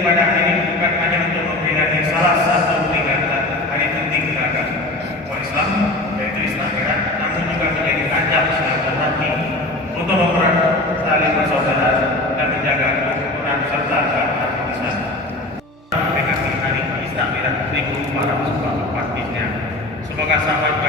Ibadah ini bukan hanya untuk memperingati salah satu peringatan hari penting beragama umat Islam, yaitu Islam Herat, namun juga menjadi ajang silaturahmi untuk mempererat tali persaudaraan dan menjaga kerukunan serta keamanan Islam. Memperingati hari Islam Herat mengikuti para umat-umatnya. Semoga sahabat